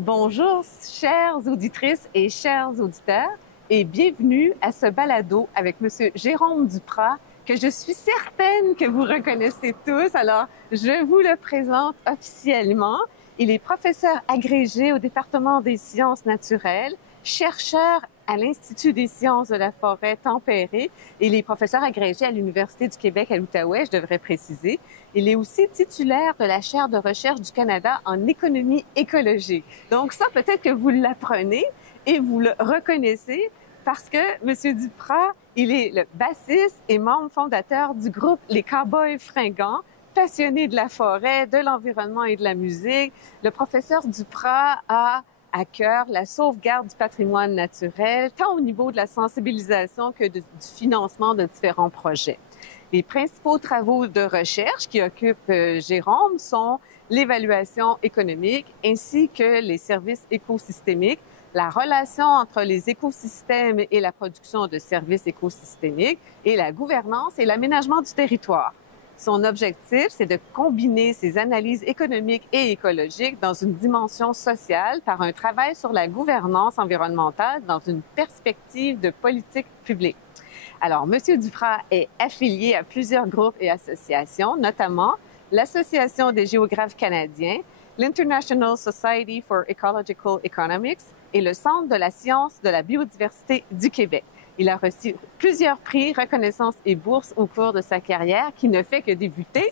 Bonjour, chères auditrices et chers auditeurs, et bienvenue à ce balado avec M. Jérôme Duprat, que je suis certaine que vous reconnaissez tous. Alors, je vous le présente officiellement. Il est professeur agrégé au département des sciences naturelles, chercheur à l'Institut des sciences de la forêt tempérée. Il est professeur agrégé à l'Université du Québec à l'Outaouais, je devrais préciser. Il est aussi titulaire de la chaire de recherche du Canada en économie écologique. Donc ça, peut-être que vous l'apprenez et vous le reconnaissez parce que M. Duprat, il est le bassiste et membre fondateur du groupe Les Cowboys Fringants, passionné de la forêt, de l'environnement et de la musique. Le professeur Duprat a à cœur la sauvegarde du patrimoine naturel, tant au niveau de la sensibilisation que du financement de différents projets. Les principaux travaux de recherche qui occupent Jérôme sont l'évaluation économique ainsi que les services écosystémiques, la relation entre les écosystèmes et la production de services écosystémiques et la gouvernance et l'aménagement du territoire. Son objectif, c'est de combiner ces analyses économiques et écologiques dans une dimension sociale par un travail sur la gouvernance environnementale dans une perspective de politique publique. Alors, M. Duprat est affilié à plusieurs groupes et associations, notamment l'Association des géographes canadiens, l'International Society for Ecological Economics et le Centre de la science de la biodiversité du Québec. Il a reçu plusieurs prix, reconnaissances et bourses au cours de sa carrière qui ne fait que débuter.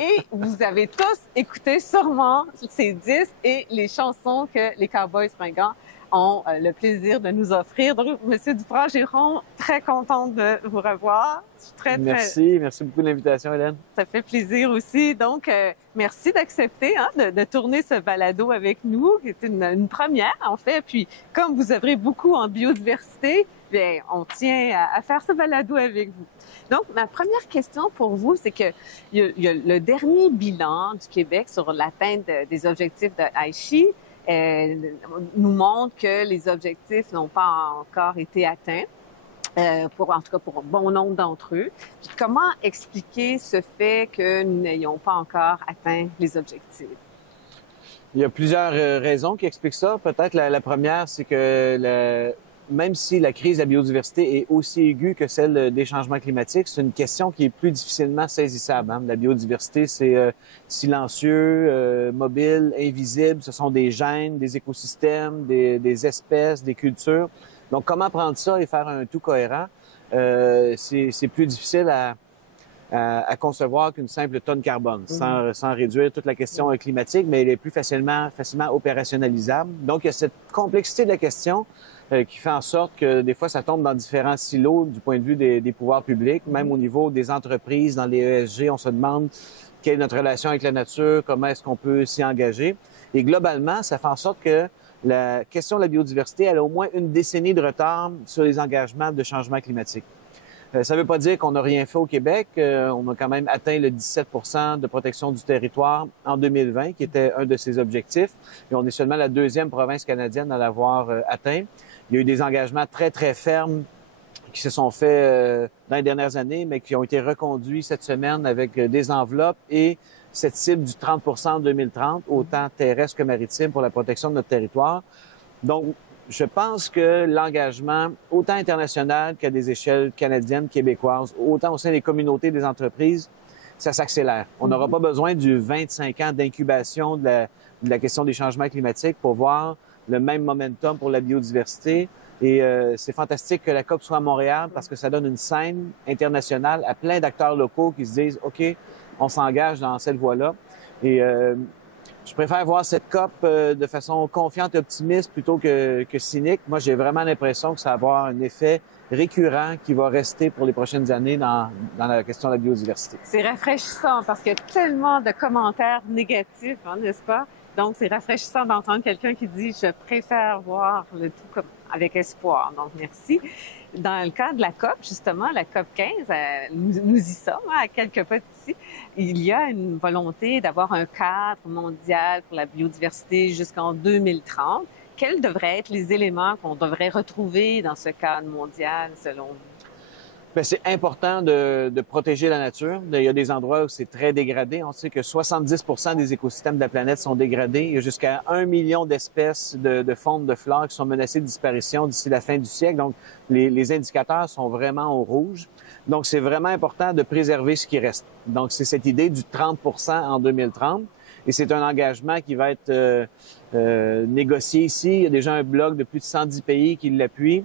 Et vous avez tous écouté sûrement ces disques et les chansons que les Cowboys Fringants ont le plaisir de nous offrir. Donc, M. Duprat, Jérôme, très contente de vous revoir. Je suis très... Merci beaucoup de l'invitation, Hélène. Ça fait plaisir aussi. Donc, merci d'accepter de tourner ce balado avec nous, qui est une première, en fait. Puis, comme vous œuvrez beaucoup en biodiversité, bien, on tient à faire ce balado avec vous. Donc, ma première question pour vous, c'est que il y a le dernier bilan du Québec sur l'atteinte des objectifs de Aichi nous montre que les objectifs n'ont pas encore été atteints, en tout cas pour un bon nombre d'entre eux. Puis comment expliquer ce fait que nous n'ayons pas encore atteint les objectifs? Il y a plusieurs raisons qui expliquent ça. Peut-être la première, c'est que même si la crise de la biodiversité est aussi aiguë que celle des changements climatiques, c'est une question qui est plus difficilement saisissable. La biodiversité, c'est silencieux, mobile, invisible. Ce sont des gènes, des écosystèmes, des espèces, des cultures. Donc, comment prendre ça et faire un tout cohérent? C'est plus difficile à concevoir qu'une simple tonne carbone, sans réduire toute la question climatique, mais elle est plus facilement opérationnalisable. Donc, il y a cette complexité de la question qui fait en sorte que des fois, ça tombe dans différents silos du point de vue des pouvoirs publics. Même au niveau des entreprises, dans les ESG, on se demande quelle est notre relation avec la nature, comment est-ce qu'on peut s'y engager. Et globalement, ça fait en sorte que la question de la biodiversité, elle a au moins une décennie de retard sur les engagements de changement climatique. Ça ne veut pas dire qu'on n'a rien fait au Québec. On a quand même atteint le 17% de protection du territoire en 2020, qui était un de ses objectifs. Et on est seulement la deuxième province canadienne à l'avoir atteint. Il y a eu des engagements très, très fermes qui se sont faits dans les dernières années, mais qui ont été reconduits cette semaine avec des enveloppes et cette cible du 30% en 2030, autant terrestre que maritime, pour la protection de notre territoire. Donc, je pense que l'engagement, autant international qu'à des échelles canadiennes, québécoises, autant au sein des communautés, des entreprises, ça s'accélère. On n'aura pas besoin du 25 ans d'incubation de la question des changements climatiques pour voir le même momentum pour la biodiversité. Et c'est fantastique que la COP soit à Montréal parce que ça donne une scène internationale à plein d'acteurs locaux qui se disent « OK, on s'engage dans cette voie-là ». Et je préfère voir cette COP de façon confiante et optimiste plutôt que cynique. Moi, j'ai vraiment l'impression que ça va avoir un effet récurrent qui va rester pour les prochaines années dans la question de la biodiversité. C'est rafraîchissant parce qu'il y a tellement de commentaires négatifs, hein, n'est-ce pas? Donc, c'est rafraîchissant d'entendre quelqu'un qui dit « je préfère voir le tout comme avec espoir ». Donc, merci. Dans le cas de la COP, justement, la COP 15, nous y sommes, hein, à quelques pas d'ici, il y a une volonté d'avoir un cadre mondial pour la biodiversité jusqu'en 2030. Quels devraient être les éléments qu'on devrait retrouver dans ce cadre mondial, selon vous? Bien, c'est important de protéger la nature. Il y a des endroits où c'est très dégradé. On sait que 70% des écosystèmes de la planète sont dégradés. Il y a jusqu'à 1 million d'espèces de faune, de flore qui sont menacées de disparition d'ici la fin du siècle. Donc, les indicateurs sont vraiment au rouge. Donc, c'est vraiment important de préserver ce qui reste. Donc, c'est cette idée du 30% en 2030. Et c'est un engagement qui va être négocié ici. Il y a déjà un bloc de plus de 110 pays qui l'appuient.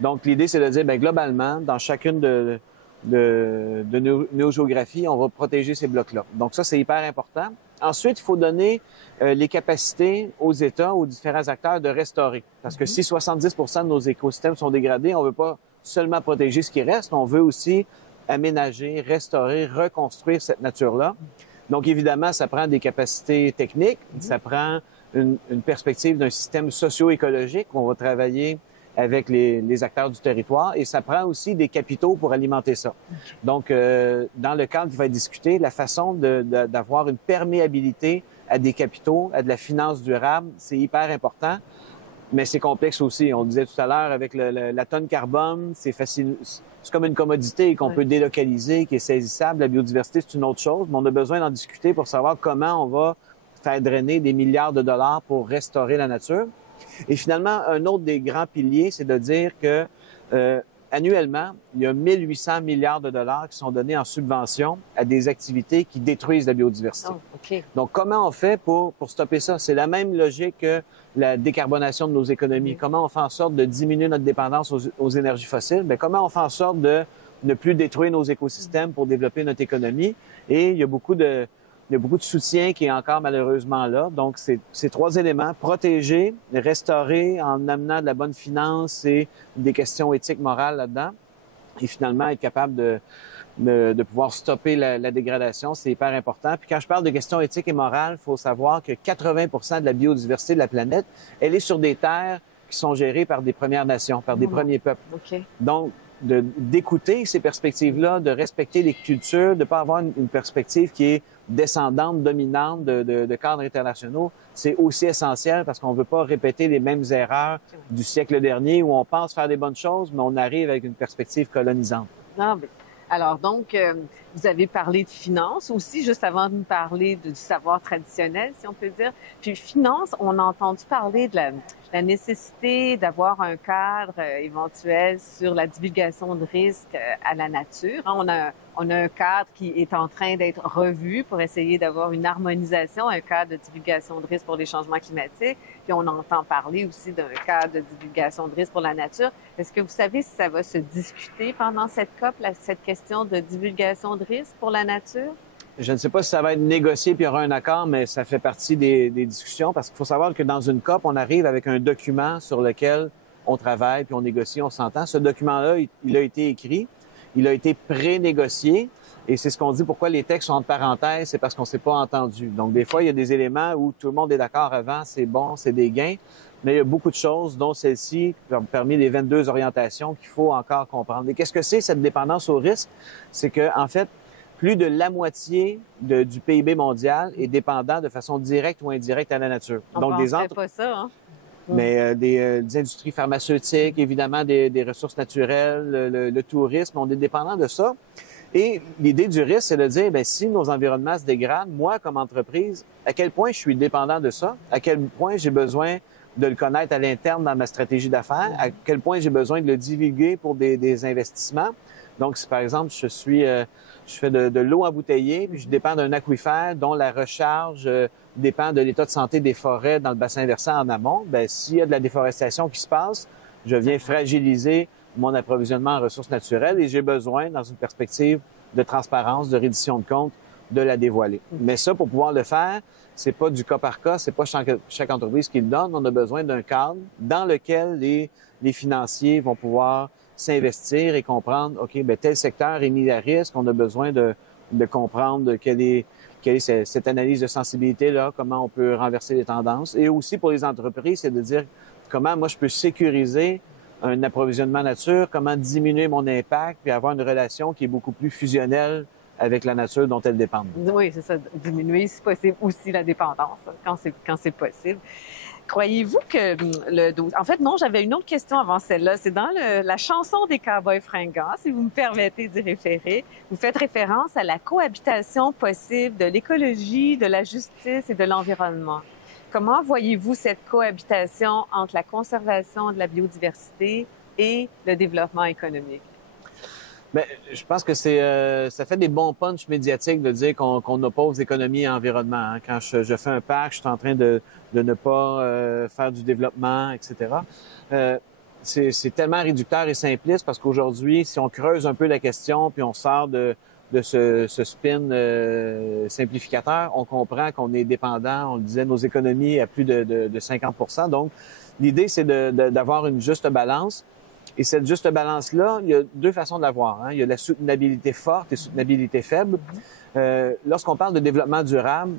Donc, l'idée, c'est de dire, bien, globalement, dans chacune de nos géographies, on va protéger ces blocs-là. Donc, ça, c'est hyper important. Ensuite, il faut donner les capacités aux États, aux différents acteurs de restaurer. Parce que si 70% de nos écosystèmes sont dégradés, on ne veut pas seulement protéger ce qui reste, on veut aussi aménager, restaurer, reconstruire cette nature-là. Donc, évidemment, ça prend des capacités techniques, ça prend une perspective d'un système socio-écologique où on va travailler avec les acteurs du territoire, et ça prend aussi des capitaux pour alimenter ça. Donc, dans le cadre qui va être discuté, la façon d'avoir une perméabilité à des capitaux, à de la finance durable, c'est hyper important, mais c'est complexe aussi. On disait tout à l'heure, avec la tonne carbone, c'est facile, c'est comme une commodité qu'on peut délocaliser, qui est saisissable. La biodiversité, c'est une autre chose, mais on a besoin d'en discuter pour savoir comment on va faire drainer des milliards de dollars pour restaurer la nature. Et finalement, un autre des grands piliers, c'est de dire que annuellement, il y a 1800 milliards de dollars qui sont donnés en subvention à des activités qui détruisent la biodiversité. Oh, okay. Donc, comment on fait pour stopper ça? C'est la même logique que la décarbonation de nos économies. Comment on fait en sorte de diminuer notre dépendance aux énergies fossiles? Bien, comment on fait en sorte de ne plus détruire nos écosystèmes pour développer notre économie? Et il y a beaucoup de soutien qui est encore malheureusement là. Donc, ces trois éléments, protéger, restaurer en amenant de la bonne finance et des questions éthiques, morales là-dedans, et finalement être capable de pouvoir stopper la dégradation, c'est hyper important. Puis quand je parle de questions éthiques et morales, il faut savoir que 80% de la biodiversité de la planète, elle est sur des terres qui sont gérées par des Premières Nations, par des premiers peuples. Okay. Donc, d'écouter ces perspectives-là, de respecter les cultures, de pas avoir une perspective qui est descendante, dominante de cadres internationaux, c'est aussi essentiel parce qu'on veut pas répéter les mêmes erreurs du siècle dernier où on pense faire des bonnes choses, mais on arrive avec une perspective colonisante. Non, mais alors donc, vous avez parlé de finances aussi, juste avant de nous parler du savoir traditionnel, si on peut dire. Puis finance, on a entendu parler de la nécessité d'avoir un cadre éventuel sur la divulgation de risques à la nature. On a un cadre qui est en train d'être revu pour essayer d'avoir une harmonisation, un cadre de divulgation de risques pour les changements climatiques. Puis on entend parler aussi d'un cadre de divulgation de risques pour la nature. Est-ce que vous savez si ça va se discuter pendant cette COP, cette question de divulgation de risques pour la nature? Je ne sais pas si ça va être négocié puis il y aura un accord, mais ça fait partie des discussions parce qu'il faut savoir que dans une COP, on arrive avec un document sur lequel on travaille puis on négocie, on s'entend. Ce document-là, il a été écrit, il a été pré-négocié et c'est ce qu'on dit pourquoi les textes sont entre parenthèses, c'est parce qu'on ne s'est pas entendu. Donc, des fois, il y a des éléments où tout le monde est d'accord avant, c'est bon, c'est des gains, mais il y a beaucoup de choses, dont celle-ci, parmi les 22 orientations qu'il faut encore comprendre. Et qu'est-ce que c'est, cette dépendance au risque? C'est que, en fait, plus de la moitié du PIB mondial est dépendant de façon directe ou indirecte à la nature. Donc, des pas ça, hein? Mais des industries pharmaceutiques, évidemment des ressources naturelles, le tourisme, on est dépendant de ça. Et l'idée du risque, c'est de dire, bien, si nos environnements se dégradent, moi, comme entreprise, à quel point je suis dépendant de ça? À quel point j'ai besoin de le connaître à l'interne dans ma stratégie d'affaires? À quel point j'ai besoin de le divulguer pour des investissements? Donc, si par exemple, je fais de l'eau embouteillée, puis je dépends d'un aquifère dont la recharge dépend de l'état de santé des forêts dans le bassin versant en amont, bien, s'il y a de la déforestation qui se passe, je viens fragiliser mon approvisionnement en ressources naturelles et j'ai besoin, dans une perspective de transparence, de reddition de comptes, de la dévoiler. Mais ça, pour pouvoir le faire, c'est pas du cas par cas, c'est pas chaque entreprise qui le donne. On a besoin d'un cadre dans lequel les financiers vont pouvoir s'investir et comprendre, OK, ben tel secteur est mis à risque, on a besoin de comprendre quelle est cette analyse de sensibilité-là, comment on peut renverser les tendances. Et aussi pour les entreprises, c'est de dire comment moi je peux sécuriser un approvisionnement nature, comment diminuer mon impact, puis avoir une relation qui est beaucoup plus fusionnelle avec la nature dont elles dépendent. Oui, c'est ça, diminuer si possible aussi la dépendance, quand c'est possible. Croyez-vous que En fait, non, j'avais une autre question avant celle-là. C'est dans la chanson des Cowboys fringants, si vous me permettez d'y référer. Vous faites référence à la cohabitation possible de l'écologie, de la justice et de l'environnement. Comment voyez-vous cette cohabitation entre la conservation de la biodiversité et le développement économique? Bien, je pense que ça fait des bons punchs médiatiques de dire qu'on oppose économie et environnement. Hein. Quand je fais un parc, je suis en train de ne pas faire du développement, etc. C'est tellement réducteur et simpliste parce qu'aujourd'hui, si on creuse un peu la question puis on sort de ce spin simplificateur, on comprend qu'on est dépendant, on le disait, nos économies à plus de 50%. Donc, l'idée, c'est d'avoir une juste balance. Et cette juste balance-là, il y a deux façons de la voir. Hein. Il y a la soutenabilité forte et soutenabilité faible. Lorsqu'on parle de développement durable,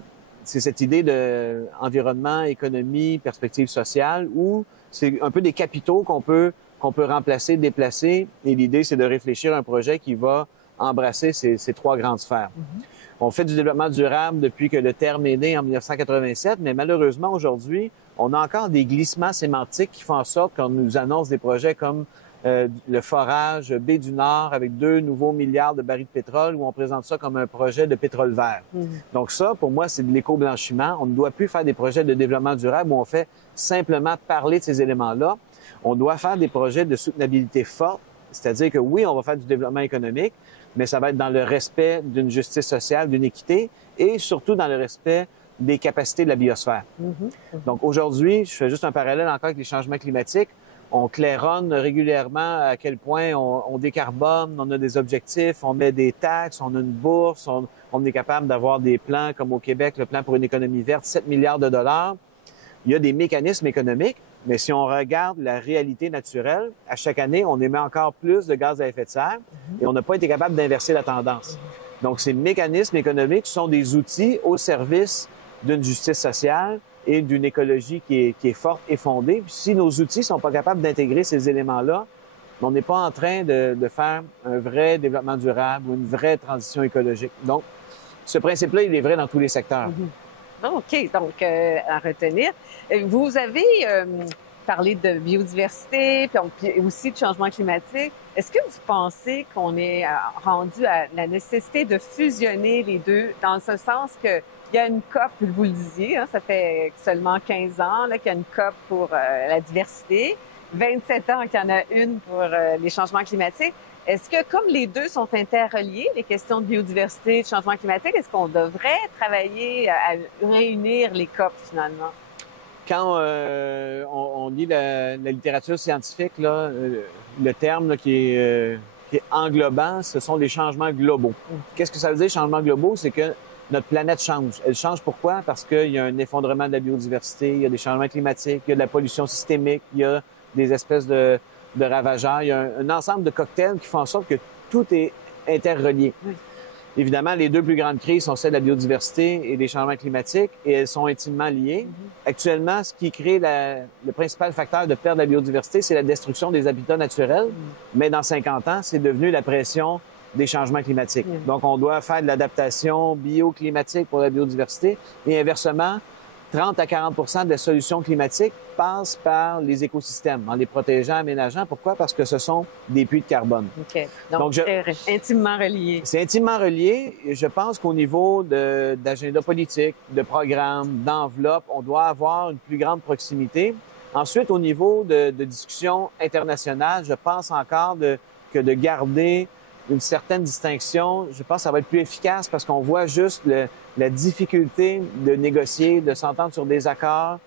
c'est cette idée de environnement, économie, perspective sociale, où c'est un peu des capitaux qu'on peut remplacer, déplacer. Et l'idée, c'est de réfléchir à un projet qui va embrasser ces trois grandes sphères. On fait du développement durable depuis que le terme est né en 1987, mais malheureusement, aujourd'hui, on a encore des glissements sémantiques qui font en sorte qu'on nous annonce des projets comme le forage baie du Nord avec 2 nouveaux milliards de barils de pétrole où on présente ça comme un projet de pétrole vert. Donc ça, pour moi, c'est de l'éco-blanchiment. On ne doit plus faire des projets de développement durable où on fait simplement parler de ces éléments-là. On doit faire des projets de soutenabilité forte, c'est-à-dire que oui, on va faire du développement économique, mais ça va être dans le respect d'une justice sociale, d'une équité et surtout dans le respect des capacités de la biosphère. Donc aujourd'hui, je fais juste un parallèle encore avec les changements climatiques. On claironne régulièrement à quel point on décarbone, on a des objectifs, on met des taxes, on a une bourse, on est capable d'avoir des plans comme au Québec, le plan pour une économie verte, 7 milliards de dollars. Il y a des mécanismes économiques, mais si on regarde la réalité naturelle, à chaque année, on émet encore plus de gaz à effet de serre et on n'a pas été capable d'inverser la tendance. Donc, ces mécanismes économiques sont des outils au service d'une justice sociale et d'une écologie qui est forte et fondée. Puis, si nos outils sont pas capables d'intégrer ces éléments-là, on n'est pas en train de faire un vrai développement durable ou une vraie transition écologique. Donc, ce principe-là, il est vrai dans tous les secteurs. OK, donc à retenir. Vous avez parlé de biodiversité, puis aussi de changement climatique. Est-ce que vous pensez qu'on est rendu à la nécessité de fusionner les deux, dans ce sens que il y a une COP, vous le disiez, hein, ça fait seulement 15 ans qu'il y a une COP pour la diversité, 27 ans qu'il y en a une pour les changements climatiques. Est-ce que, comme les deux sont interreliés, les questions de biodiversité et de changement climatique, est-ce qu'on devrait travailler à réunir les COP finalement? Quand on lit la littérature scientifique, là, le terme là, qui est englobant, ce sont les changements globaux. Qu'est-ce que ça veut dire, changements globaux? C'est que notre planète change. Elle change pourquoi? Parce qu'il y a un effondrement de la biodiversité, il y a des changements climatiques, il y a de la pollution systémique, il y a des espèces de ravageurs. Il y a un ensemble de cocktails qui font en sorte que tout est interrelié. Évidemment, les deux plus grandes crises sont celles de la biodiversité et des changements climatiques, et elles sont intimement liées. Actuellement, ce qui crée le principal facteur de perte de la biodiversité, c'est la destruction des habitats naturels. Mais dans 50 ans, c'est devenu la pression des changements climatiques. Donc, on doit faire de l'adaptation bioclimatique pour la biodiversité. Et inversement, 30 à 40 de la solution climatique passe par les écosystèmes, en les protégeant, aménageant. Pourquoi? Parce que ce sont des puits de carbone. OK. Donc c'est intimement relié. C'est intimement relié. Et je pense qu'au niveau d'agenda politique, de programme, d'enveloppe, on doit avoir une plus grande proximité. Ensuite, au niveau de discussion internationale, je pense encore que de garder une certaine distinction, je pense que ça va être plus efficace parce qu'on voit juste la difficulté de négocier, de s'entendre sur des accords.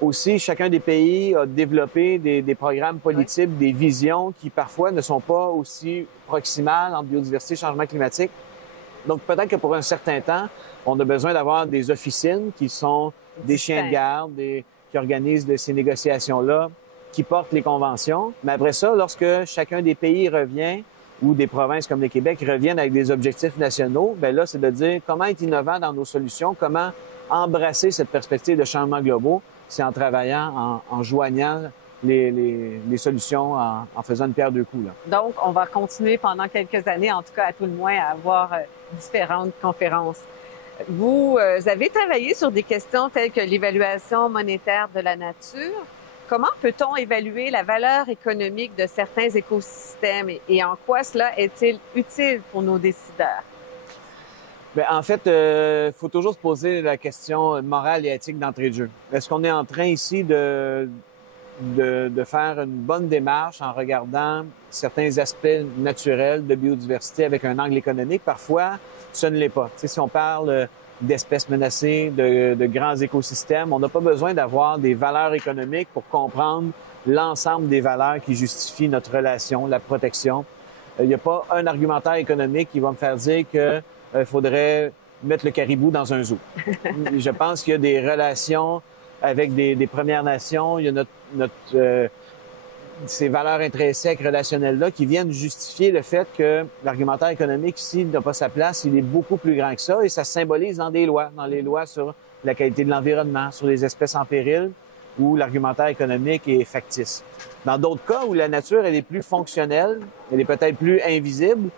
Aussi, chacun des pays a développé des programmes politiques, des visions qui parfois ne sont pas aussi proximales entre biodiversité et changement climatique. Donc peut-être que pour un certain temps, on a besoin d'avoir des officines qui sont des chiens de garde, qui organisent ces négociations-là, qui portent les conventions. Mais après ça, lorsque chacun des pays revient, ou des provinces comme le Québec reviennent avec des objectifs nationaux, bien là, c'est de dire comment être innovant dans nos solutions, comment embrasser cette perspective de changement globaux, c'est en travaillant, en joignant les solutions, en faisant une pierre deux coups. Là. Donc, on va continuer pendant quelques années, en tout cas à tout le moins, à avoir différentes conférences. Vous avez travaillé sur des questions telles que l'évaluation monétaire de la nature. Comment peut-on évaluer la valeur économique de certains écosystèmes et en quoi cela est-il utile pour nos décideurs? Bien, en fait, faut toujours se poser la question morale et éthique d'entrée de jeu. Est-ce qu'on est en train ici de faire une bonne démarche en regardant certains aspects naturels de biodiversité avec un angle économique? Parfois, ce ne l'est pas. Tu sais, si on parle d'espèces menacées, de grands écosystèmes, on n'a pas besoin d'avoir des valeurs économiques pour comprendre l'ensemble des valeurs qui justifient notre relation, la protection. Il n'y a pas un argumentaire économique qui va me faire dire que faudrait mettre le caribou dans un zoo. Je pense qu'il y a des relations avec des Premières Nations, il y a ces valeurs intrinsèques relationnelles-là qui viennent justifier le fait que l'argumentaire économique ici n'a pas sa place, il est beaucoup plus grand que ça et ça se symbolise dans des lois, dans les lois sur la qualité de l'environnement, sur les espèces en péril, où l'argumentaire économique est factice. Dans d'autres cas où la nature, elle est plus fonctionnelle, elle est peut-être plus invisible,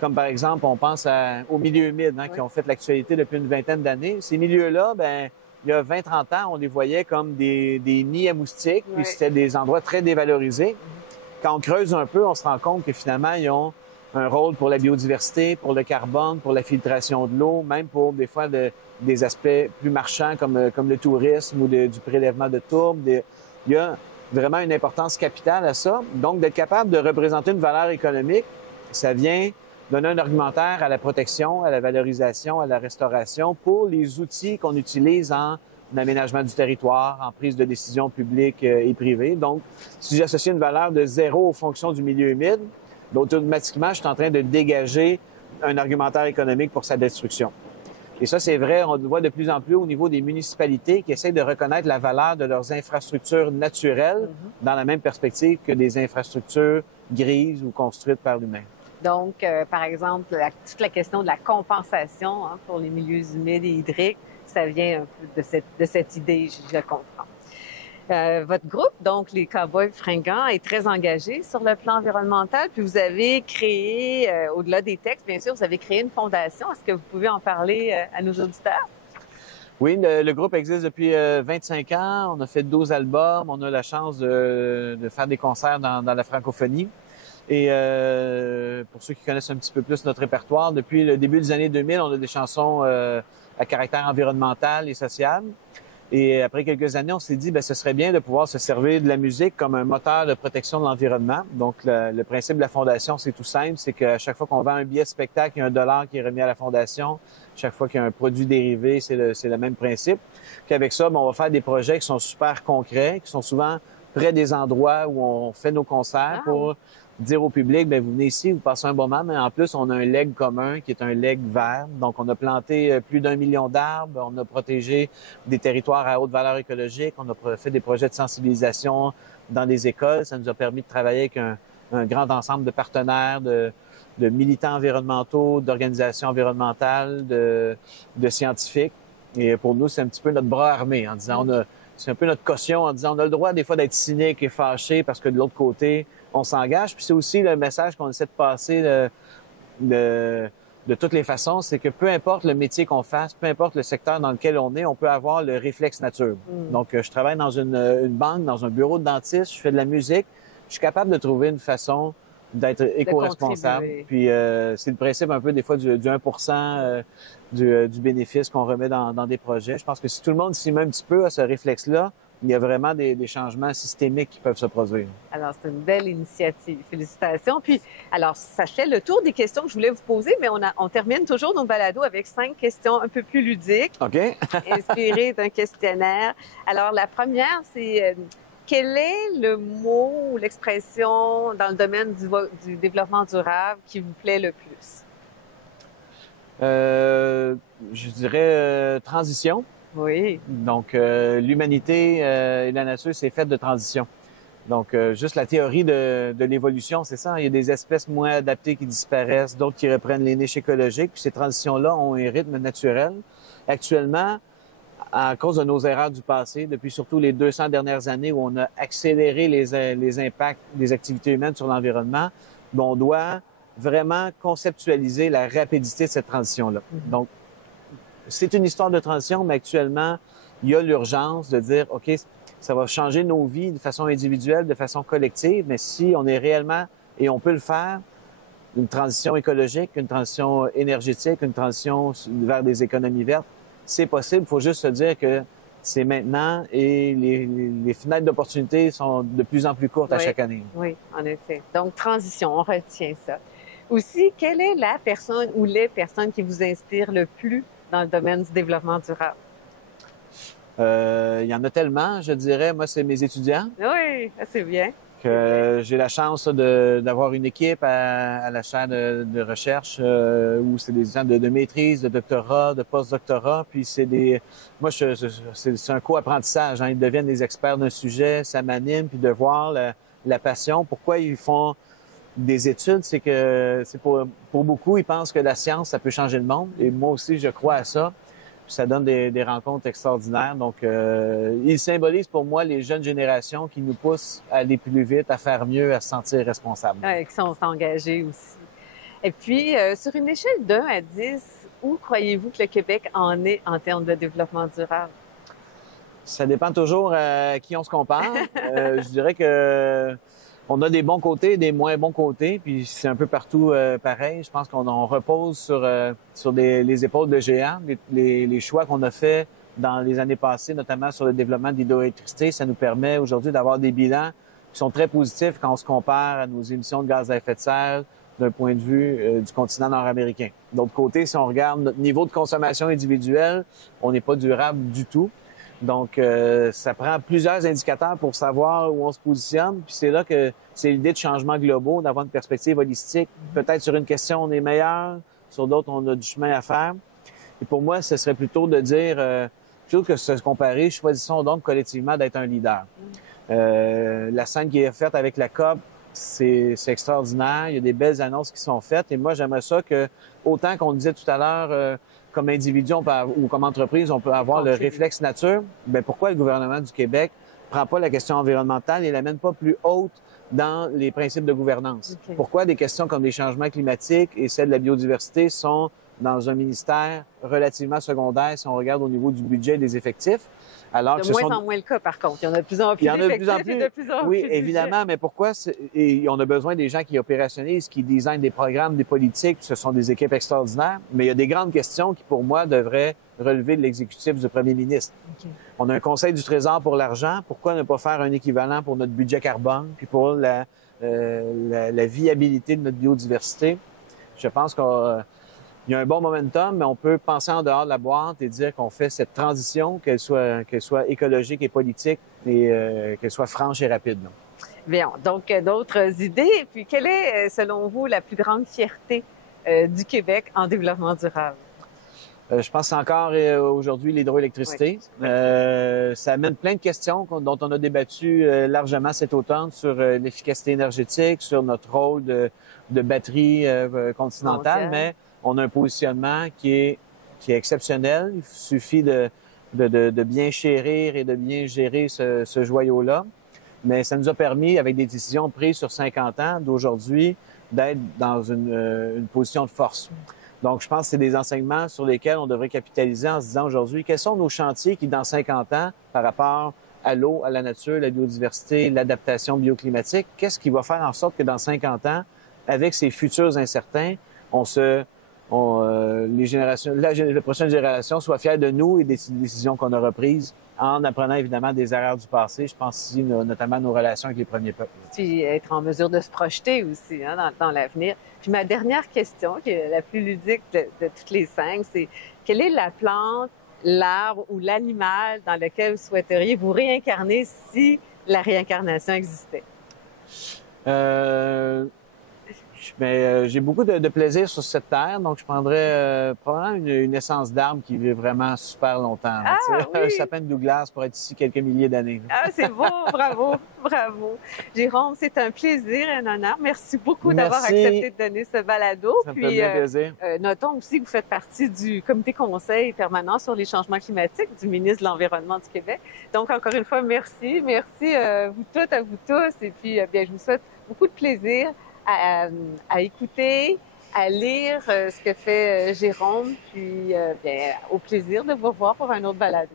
comme par exemple, on pense aux milieux humides qui ont fait l'actualité depuis une vingtaine d'années. Ces milieux-là, ben il y a 20-30 ans, on les voyait comme des nids à moustiques, puis c'était des endroits très dévalorisés. Quand on creuse un peu, on se rend compte que finalement, ils ont un rôle pour la biodiversité, pour le carbone, pour la filtration de l'eau, même pour des fois des aspects plus marchands comme le tourisme ou du prélèvement de tourbe. Il y a vraiment une importance capitale à ça. Donc, d'être capable de représenter une valeur économique, ça vient donner un argumentaire à la protection, à la valorisation, à la restauration pour les outils qu'on utilise en aménagement du territoire, en prise de décision publique et privée. Donc, si j'associe une valeur de 0 aux fonctions du milieu humide, automatiquement, je suis en train de dégager un argumentaire économique pour sa destruction. Et ça, c'est vrai, on le voit de plus en plus au niveau des municipalités qui essaient de reconnaître la valeur de leurs infrastructures naturelles dans la même perspective que des infrastructures grises ou construites par l'humain. Donc, par exemple, toute la question de la compensation pour les milieux humides et hydriques, ça vient un peu de cette idée, je comprends. Votre groupe, donc les Cowboys Fringants, est très engagé sur le plan environnemental. Puis vous avez créé, au-delà des textes, bien sûr, vous avez créé une fondation. Est-ce que vous pouvez en parler à nos auditeurs? Oui, le groupe existe depuis 25 ans. On a fait 12 albums. On a la chance de faire des concerts dans la francophonie. Et pour ceux qui connaissent un petit peu plus notre répertoire, depuis le début des années 2000, on a des chansons à caractère environnemental et social. Et après quelques années, on s'est dit, ce serait bien de pouvoir se servir de la musique comme un moteur de protection de l'environnement. Donc, le principe de la Fondation, c'est tout simple, c'est qu'à chaque fois qu'on vend un billet de spectacle, il y a $1 qui est remis à la Fondation. Chaque fois qu'il y a un produit dérivé, c'est le même principe. Puis avec ça, on va faire des projets qui sont super concrets, qui sont souvent près des endroits où on fait nos concerts pour dire au public, vous venez ici, vous passez un bon moment, mais en plus, on a un legs commun qui est un legs vert. Donc, on a planté plus d'1 million d'arbres, on a protégé des territoires à haute valeur écologique, on a fait des projets de sensibilisation dans des écoles. Ça nous a permis de travailler avec un grand ensemble de partenaires, de militants environnementaux, d'organisations environnementales, de scientifiques. Et pour nous, c'est un petit peu notre bras armé en disant, c'est un peu notre caution en disant, on a le droit des fois d'être cynique et fâché parce que de l'autre côté, on s'engage. Puis c'est aussi le message qu'on essaie de passer de toutes les façons, c'est que peu importe le métier qu'on fasse, peu importe le secteur dans lequel on est, on peut avoir le réflexe nature. Donc, je travaille dans une banque, dans un bureau de dentiste, je fais de la musique, je suis capable de trouver une façon d'être éco-responsable. Puis c'est le principe un peu des fois du 1% du bénéfice qu'on remet dans des projets. Je pense que si tout le monde s'y met un petit peu à ce réflexe-là, il y a vraiment des changements systémiques qui peuvent se produire. Alors, c'est une belle initiative. Félicitations. Puis, alors, ça fait le tour des questions que je voulais vous poser, mais on termine toujours nos balados avec 5 questions un peu plus ludiques. OK. Inspirées d'un questionnaire. Alors, la première, c'est quel est le mot ou l'expression dans le domaine du développement durable qui vous plaît le plus? Je dirais transition. Oui. Donc, l'humanité et la nature, c'est fait de transition. Donc, juste la théorie de l'évolution, c'est ça. Il y a des espèces moins adaptées qui disparaissent, d'autres qui reprennent les niches écologiques. Puis ces transitions-là ont un rythme naturel. Actuellement, à cause de nos erreurs du passé, depuis surtout les 200 dernières années où on a accéléré les impacts des activités humaines sur l'environnement, on doit vraiment conceptualiser la rapidité de cette transition-là. Donc, c'est une histoire de transition, mais actuellement, il y a l'urgence de dire, OK, ça va changer nos vies de façon individuelle, de façon collective, mais si on est réellement, et on peut le faire, une transition écologique, une transition énergétique, une transition vers des économies vertes, c'est possible. Il faut juste se dire que c'est maintenant et les fenêtres d'opportunité sont de plus en plus courtes à chaque année. Oui, en effet. Donc, transition, on retient ça. Aussi, quelle est la personne ou les personnes qui vous inspirent le plus dans le domaine du développement durable? Il y en a tellement, je dirais. Moi, c'est mes étudiants. Oui, c'est bien. Que j'ai la chance d'avoir une équipe à la chaire de recherche où c'est des étudiants de maîtrise, de doctorat, de post-doctorat. Puis moi, c'est un co-apprentissage. Hein. Ils deviennent des experts d'un sujet, ça m'anime. Puis de voir la passion. Pourquoi ils font des études, c'est que pour beaucoup, ils pensent que la science, ça peut changer le monde. Et moi aussi, je crois à ça. Ça donne des rencontres extraordinaires. Donc, il symbolise pour moi les jeunes générations qui nous poussent à aller plus vite, à faire mieux, à se sentir responsables. Qui sont engagés aussi. Et puis, sur une échelle de 1 à 10, où croyez-vous que le Québec en est en termes de développement durable? Ça dépend toujours à qui on se compare. Je dirais que on a des bons côtés et des moins bons côtés, puis c'est un peu partout pareil. Je pense qu'on repose sur les épaules de géants. Les choix qu'on a faits dans les années passées, notamment sur le développement de l'hydroélectricité, ça nous permet aujourd'hui d'avoir des bilans qui sont très positifs quand on se compare à nos émissions de gaz à effet de serre d'un point de vue du continent nord-américain. D'autre côté, si on regarde notre niveau de consommation individuelle, on n'est pas durable du tout. Donc, ça prend plusieurs indicateurs pour savoir où on se positionne. Puis c'est là que c'est l'idée de changement globaux, d'avoir une perspective holistique. Peut-être sur une question, on est meilleur. Sur d'autres, on a du chemin à faire. Et pour moi, ce serait plutôt de dire, plutôt que de se comparer, choisissons donc collectivement d'être un leader. La scène qui est faite avec la COP, c'est extraordinaire. Il y a des belles annonces qui sont faites. Et moi, j'aimerais ça que, autant qu'on disait tout à l'heure, comme individu ou comme entreprise, on peut avoir le réflexe nature. Ben pourquoi le gouvernement du Québec prend pas la question environnementale et la mène pas plus haute dans les principes de gouvernance? Okay. Pourquoi des questions comme les changements climatiques et celles de la biodiversité sont dans un ministère relativement secondaire si on regarde au niveau du budget et des effectifs? Alors de moins en moins le cas, par contre. Il y en a de plus en plus. Il y en a de plus en plus. Oui, évidemment, mais pourquoi? Et on a besoin des gens qui opérationnalisent, qui designent des programmes, des politiques. Ce sont des équipes extraordinaires. Mais il y a des grandes questions qui, pour moi, devraient relever de l'exécutif du premier ministre. Okay. On a un conseil du Trésor pour l'argent. Pourquoi ne pas faire un équivalent pour notre budget carbone puis pour la viabilité de notre biodiversité? Je pense qu'il y a un bon momentum, mais on peut penser en dehors de la boîte et dire qu'on fait cette transition, qu'elle soit écologique et politique et qu'elle soit franche et rapide. Non? Bien, donc d'autres idées. Et puis, quelle est, selon vous, la plus grande fierté du Québec en développement durable? Je pense encore aujourd'hui l'hydroélectricité. Oui. Ça amène plein de questions dont on a débattu largement cet automne sur l'efficacité énergétique, sur notre rôle de batterie continentale, mais on a un positionnement qui est exceptionnel. Il suffit de bien chérir et de bien gérer ce joyau-là. Mais ça nous a permis, avec des décisions prises sur 50 ans d'aujourd'hui, d'être dans une position de force. Donc, je pense que c'est des enseignements sur lesquels on devrait capitaliser en se disant aujourd'hui, quels sont nos chantiers qui, dans 50 ans, par rapport à l'eau, à la nature, la biodiversité, l'adaptation bioclimatique, qu'est-ce qui va faire en sorte que dans 50 ans, avec ces futurs incertains, la prochaine génération soit fière de nous et des décisions qu'on aura prises en apprenant évidemment des erreurs du passé. Je pense ici notamment à nos relations avec les premiers peuples. Puis être en mesure de se projeter aussi dans l'avenir. Puis ma dernière question, qui est la plus ludique de toutes les 5, c'est quelle est la plante, l'arbre ou l'animal dans lequel vous souhaiteriez vous réincarner si la réincarnation existait? Mais j'ai beaucoup de plaisir sur cette terre, donc je prendrais probablement une essence d'arbre qui vit vraiment super longtemps. Là, Ah Un oui! sapin de Douglas pour être ici quelques milliers d'années. Ah, c'est beau, bravo, bravo. Jérôme, c'est un plaisir et un honneur. Merci beaucoup d'avoir Merci. accepté de donner ce balado. Ça me fait bien plaisir. Notons aussi que vous faites partie du comité conseil permanent sur les changements climatiques du ministre de l'Environnement du Québec. Donc, encore une fois, merci. Merci vous toutes, à vous tous. Et puis, bien, je vous souhaite beaucoup de plaisir à écouter, à lire ce que fait Jérôme. Puis, bien, au plaisir de vous revoir pour un autre balado.